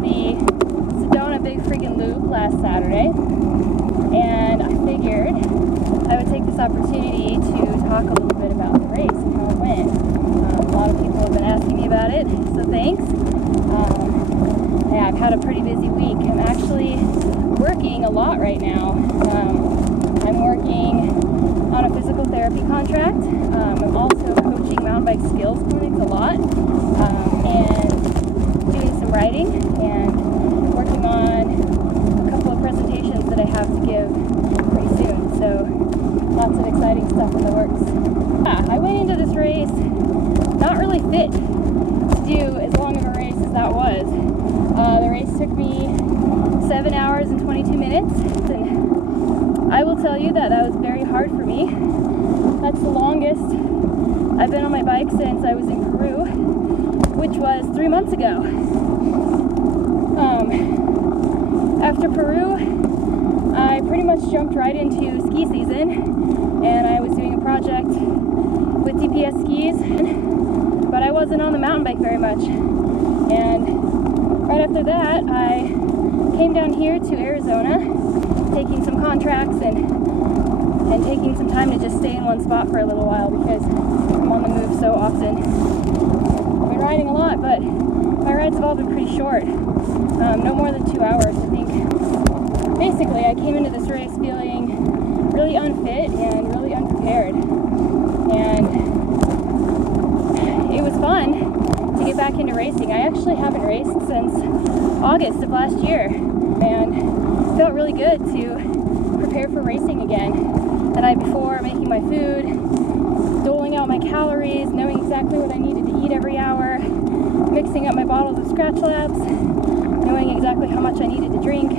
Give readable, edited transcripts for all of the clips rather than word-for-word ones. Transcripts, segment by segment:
the Sedona Big Friggin' Loop last Saturday, and I figured I would take this opportunity to talk a little bit about the race and how it went. A lot of people have been asking me about it, so thanks. Yeah, I've had a pretty busy week. I'm actually working a lot right now. I'm working on a physical therapy contract. I'm also coaching mountain bike skills clinics a lot, and doing some writing and working on a couple of presentations that I have to give pretty soon. So lots of exciting stuff in the works. Yeah, I went into this race not really fit to do as long of a race as that was. The race took me 7 hours and 22 minutes, and I will tell you that was very hard for me. That's the longest I've been on my bike since I was in Peru, which was 3 months ago. After Peru, I pretty much jumped right into ski season, and I was doing a project with DPS skis, but I wasn't on the mountain bike very much. And right after that, I came down here to Arizona, taking some contracts and taking some time to just stay in one spot for a little while because I'm on the move so often. I've been riding a lot, but my rides have all been pretty short. No more than 2 hours, I think. Basically, I came into this race feeling really unfit and really unprepared. And it was fun to get back into racing. I actually haven't raced since August of last year, and it felt really good to prepare for racing again. The night before, making my food, doling out my calories, knowing exactly what I needed to eat every hour, mixing up my bottles of Scratch Labs, knowing exactly how much I needed to drink.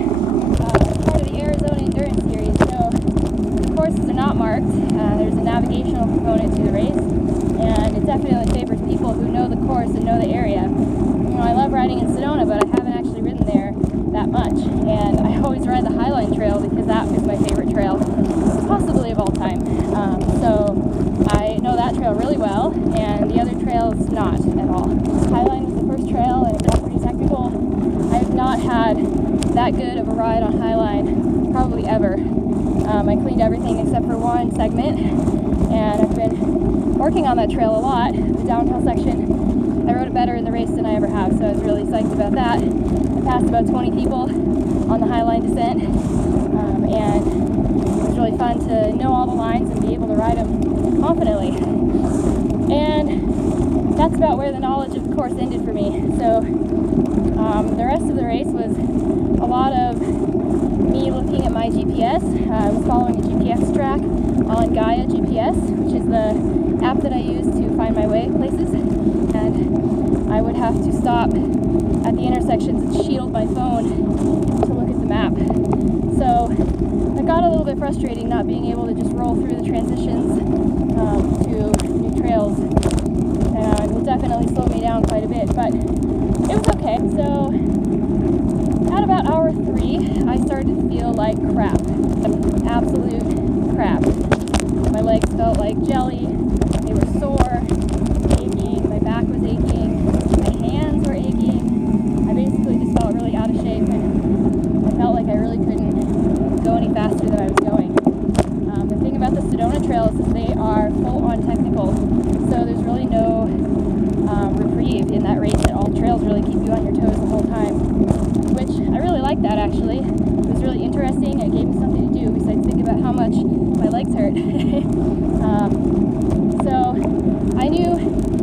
Part of the Arizona Endurance Series, so the courses are not marked. There's a navigational component to the race, and it definitely favors people who know the course and know the area. You know, I love riding in Sedona, but I haven't actually ridden there that much, and I always ride the Highline Trail because that is my favorite trail, possibly of all time. So I know that trail really well, and the other trails not at all. Highline was the first trail, and it got pretty technical. I have not had that good of a ride on Highline probably ever. I cleaned everything except for one segment, and I've been working on that trail a lot. The downhill section, I rode it better in the race than I ever have, so I was really psyched about that. I passed about 20 people on the Highline descent, and it was really fun to know all the lines and be able to ride them confidently. And that's about where the knowledge of the course ended for me. So the rest of the race was a lot of me looking at my GPS. I was following a GPS track on Gaia GPS, which is the app that I use to find my way places. And I would have to stop at the intersections and shield my phone to look at the map. So it got a little bit frustrating not being able to just roll through the transitions to new trails. And it will definitely slow me down quite a bit, but it was okay. So at about hour 3, I started to feel like crap. Absolute crap. My legs felt like jelly. They were sore, aching. My back was aching. My hands were aching. I basically just felt really out of shape, and I felt like I really couldn't go any faster than I was going. The thing about the Sedona trails is they are full-on technical, so there's really no reprieve in that race at all. Trails really keep you on your toes the whole time, which I really like that actually. It was really interesting. It gave me something to do besides think about how much my legs hurt. So I knew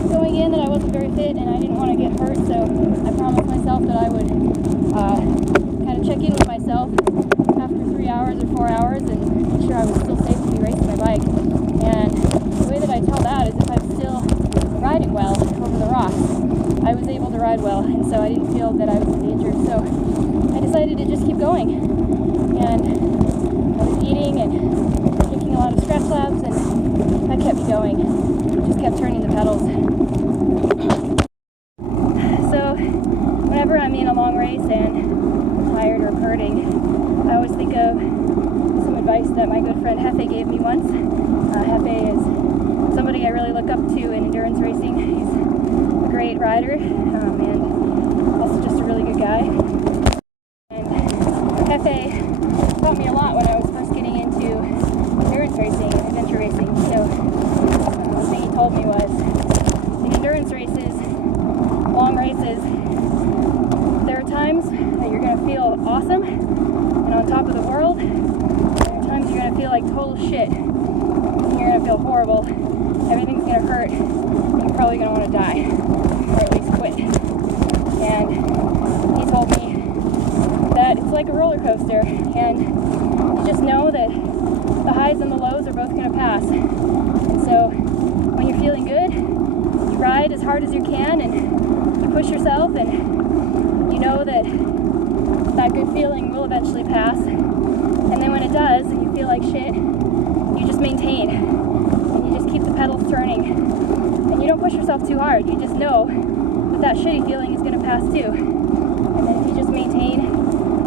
going in that I wasn't very fit and I didn't want to get hurt, so I promised myself that I would kind of check in with myself after 3 hours or 4 hours and make sure I was still safe to be racing my bike. And the way that I tell that is if I'm still riding well over the rocks. I was able to ride well, and so I didn't feel that I was in danger. So I decided to just keep going. And I was eating and taking a lot of Scratch Labs, and that kept me going. Just kept turning the pedals. So whenever I'm in a long race and I'm tired or hurting, I always think of some advice that my good friend Hefe gave me once. Hefe is somebody I really look up to in endurance racing. He's a great rider and also just a really good guy. awesome and on top of the world. And there are times you're going to feel like total shit. You're going to feel horrible. Everything's going to hurt. You're probably going to want to die, or at least quit. And he told me that it's like a roller coaster, and you just know that the highs and the lows are both going to pass. And so when you're feeling good, you ride as hard as you can and you push yourself, and you know that that good feeling will eventually pass. And then when it does and you feel like shit, you just maintain and you just keep the pedals turning, and you don't push yourself too hard. You just know that shitty feeling is going to pass too. And then if you just maintain,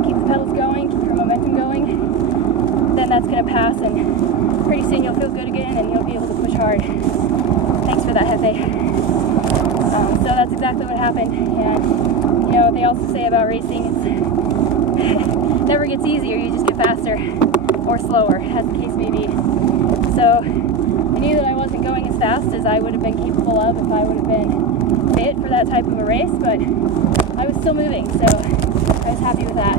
keep the pedals going, keep your momentum going, then that's going to pass, and pretty soon you'll feel good again and you'll be able to push hard. Thanks for that, Hefe. So that's exactly what happened. And you know what they also say about racing is never gets easier, you just get faster or slower, as the case may be. So I knew that I wasn't going as fast as I would have been capable of if I would have been fit for that type of a race, but I was still moving, so I was happy with that.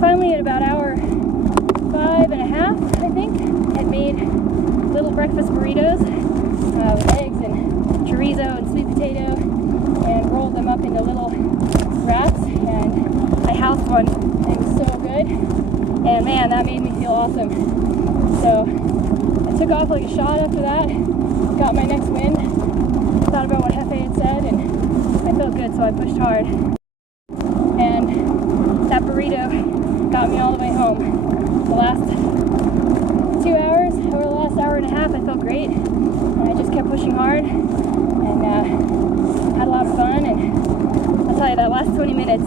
Finally, at about hour 5.5, I think, had made little breakfast burritos with eggs and chorizo and sweet potato, and rolled them up into little wraps, and I housed one, and it was so good, and man, that made me feel awesome. So I took off like a shot after that, got my next win, thought about what Hefe had said, and I felt good, so I pushed hard. And that burrito got me all the way home. The last 2 hours, or the last hour and a half, I felt great, and I just kept pushing hard, and had a lot of fun, and I'll tell you, that last 20 minutes,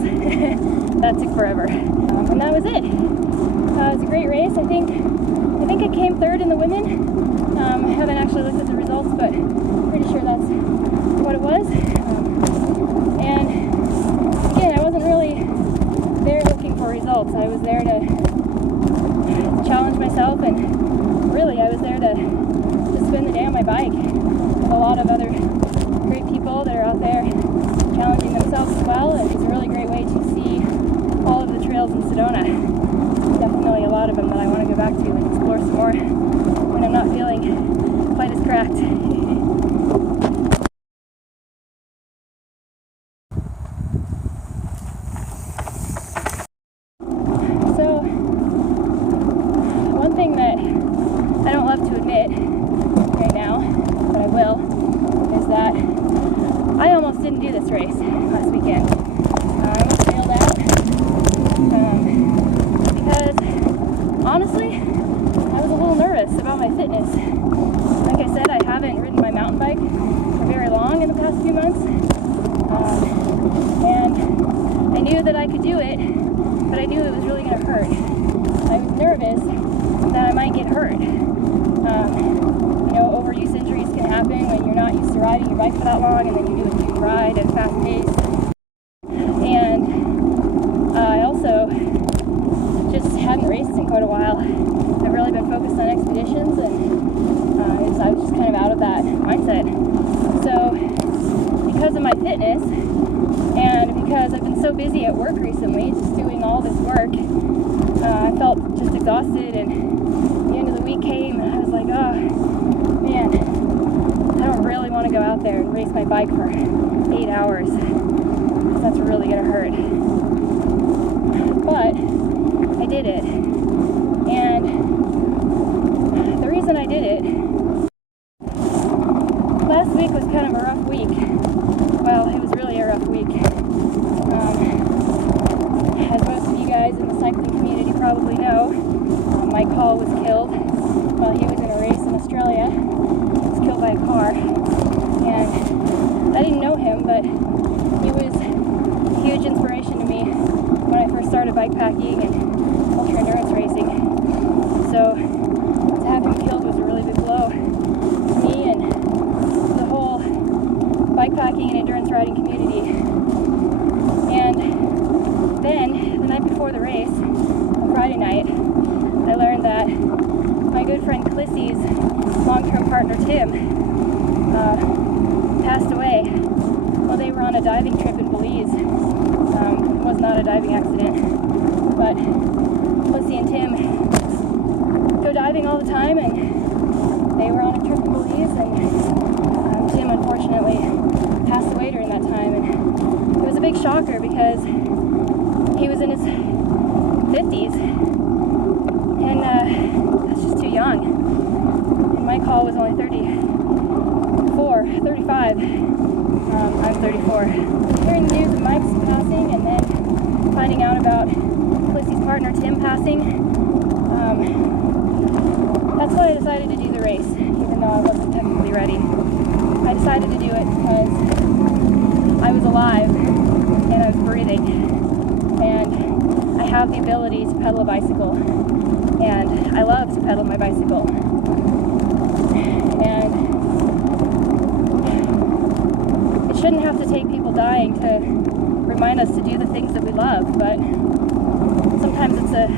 that took forever. And that was it. It was a great race. I think I came third in the women. I haven't actually looked at the results, but pretty sure that's what it was. And again, I wasn't really there looking for results. I was there to challenge myself, and really I was there to spend the day on my bike with a lot of other great people that are out there challenging themselves as well, and it's a really great way to see all of the trails in Sedona. Definitely a lot of them that I want to go back to and explore some more when I'm not feeling quite as cracked. So, one thing that I don't love to admit right now, but I will, is that I almost didn't do this race last weekend. I almost bailed out because, honestly, I was a little nervous about my fitness. Like I said, I haven't ridden my mountain bike for very long in the past few months, and I knew that I could do it, but I knew it was really going to hurt. I was nervous that I might get hurt. You know, overuse injuries can happen when you're not used to riding your bike for that long, and then you do a huge ride at a fast pace. And I also just hadn't raced in quite a while. I've really been focused on expeditions, and I was just kind of out of that mindset. So because of my fitness, and because I've been so busy at work recently, just doing all this work, I felt just exhausted, and the end of the week came, and I was like, oh, man, I don't really want to go out there and race my bike for 8 hours, because that's really going to hurt. But I did it, and the reason I did it, last week was kind of a rough week. Well, it was really a rough week. As most of you guys in the cycling community probably know, Mike Hall was killed while he was in a race in Australia. He was killed by a car, and I didn't know him, but he was a huge inspiration to me when I first started bikepacking and ultra endurance racing. So to have him killed was a really big blow to me and the whole bikepacking and endurance riding community. And then, the night before the race, on Friday night, I learned that my good friend Clissy's long-term partner Tim passed away while they were on a diving trip in Belize. It was not a diving accident. all the time, and they were on a trip, I believe, and Tim unfortunately passed away during that time, and it was a big shocker because he was in his 50s, and that's just too young, and my call was only 35. I'm 34. Hearing the news of Mike's passing and then finding out about Clissy's partner Tim passing, that's why I decided to do the race, even though I wasn't technically ready. I decided to do it because I was alive and I was breathing, and I have the ability to pedal a bicycle, and I love to pedal my bicycle. And it shouldn't have to take people dying to remind us to do the things that we love, but sometimes it's a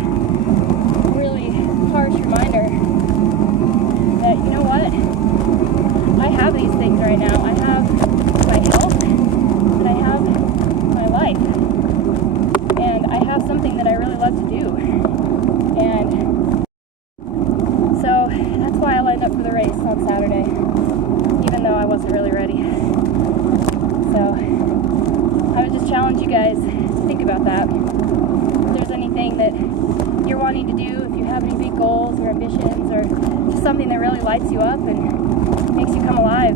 really harsh reminder that, you know what, I have these things right now. I have my health, and I have my life, and I have something that I really love to do, and so that's why I lined up for the race on Saturday, even though I wasn't really ready. So I would just challenge you guys to think about that. If there's anything that you're wanting to do, if you have any big goals or ambitions, or just something that really lights you up and makes you come alive,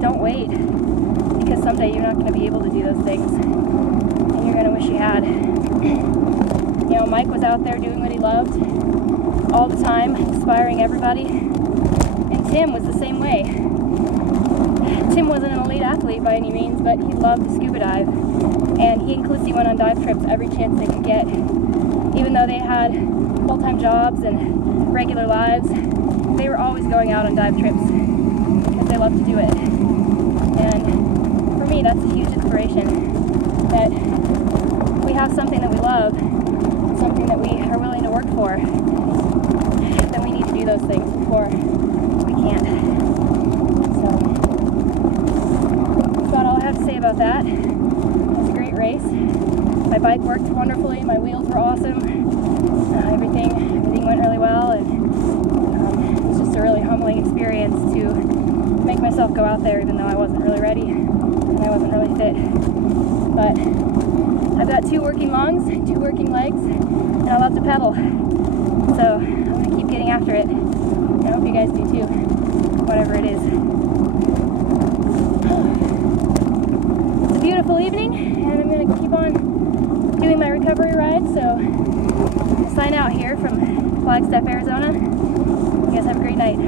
don't wait, because someday you're not going to be able to do those things, and you're going to wish you had. You know, Mike was out there doing what he loved all the time, inspiring everybody, and Tim was the same way. Tim wasn't an elite athlete by any means, but he loved to scuba dive, and he and Clissy went on dive trips every chance they could get. Even though they had full-time jobs and regular lives, they were always going out on dive trips because they loved to do it. And for me, that's a huge inspiration, that we have something that we love, something that we are willing to work for, then we need to do those things before we can't. So that's about all I have to say about that. It was a great race. My bike worked wonderfully, my wheels were awesome, everything went really well, and it was just a really humbling experience to make myself go out there even though I wasn't really ready and I wasn't really fit. But I've got 2 working lungs, 2 working legs, and I love to pedal, so I'm going to keep getting after it. And I hope you guys do too, whatever it is. It's a beautiful evening, and I'm going to keep on doing my recovery ride, so I'll sign out here from Flagstaff, Arizona. You guys have a great night.